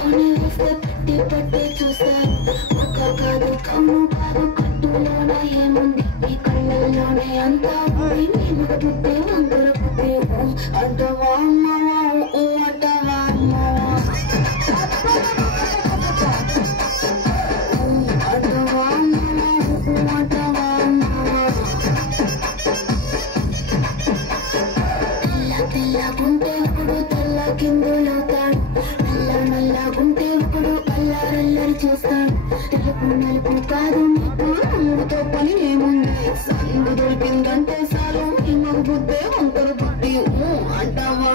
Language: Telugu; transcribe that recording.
పట్టి చూస్తారు ఒక్క కాదు కమ్ము కాదు కట్టులోన ఏముంది ఈ కళ్ళల్లోనే అంతా ఉంది నేను పుట్టే వంకర పుట్టే అంటవా అమ్మవా అంటవా అమ్మవా అంటవా అమ్మవా అంటవా అమ్మవా తెల్లగుంటే ఒకడు తెల్ల కిందులవుతాడు నల్లగుంటే ఒకడు అల్లారల్లరి చూస్తాడు తెలుపు నలుపు కాదు నీకు రంగుతో పని ఏముంది సంగు దొరికిందంటే చాలు ఈ మగ బుద్ధే వంకర బుద్ధి అంటావా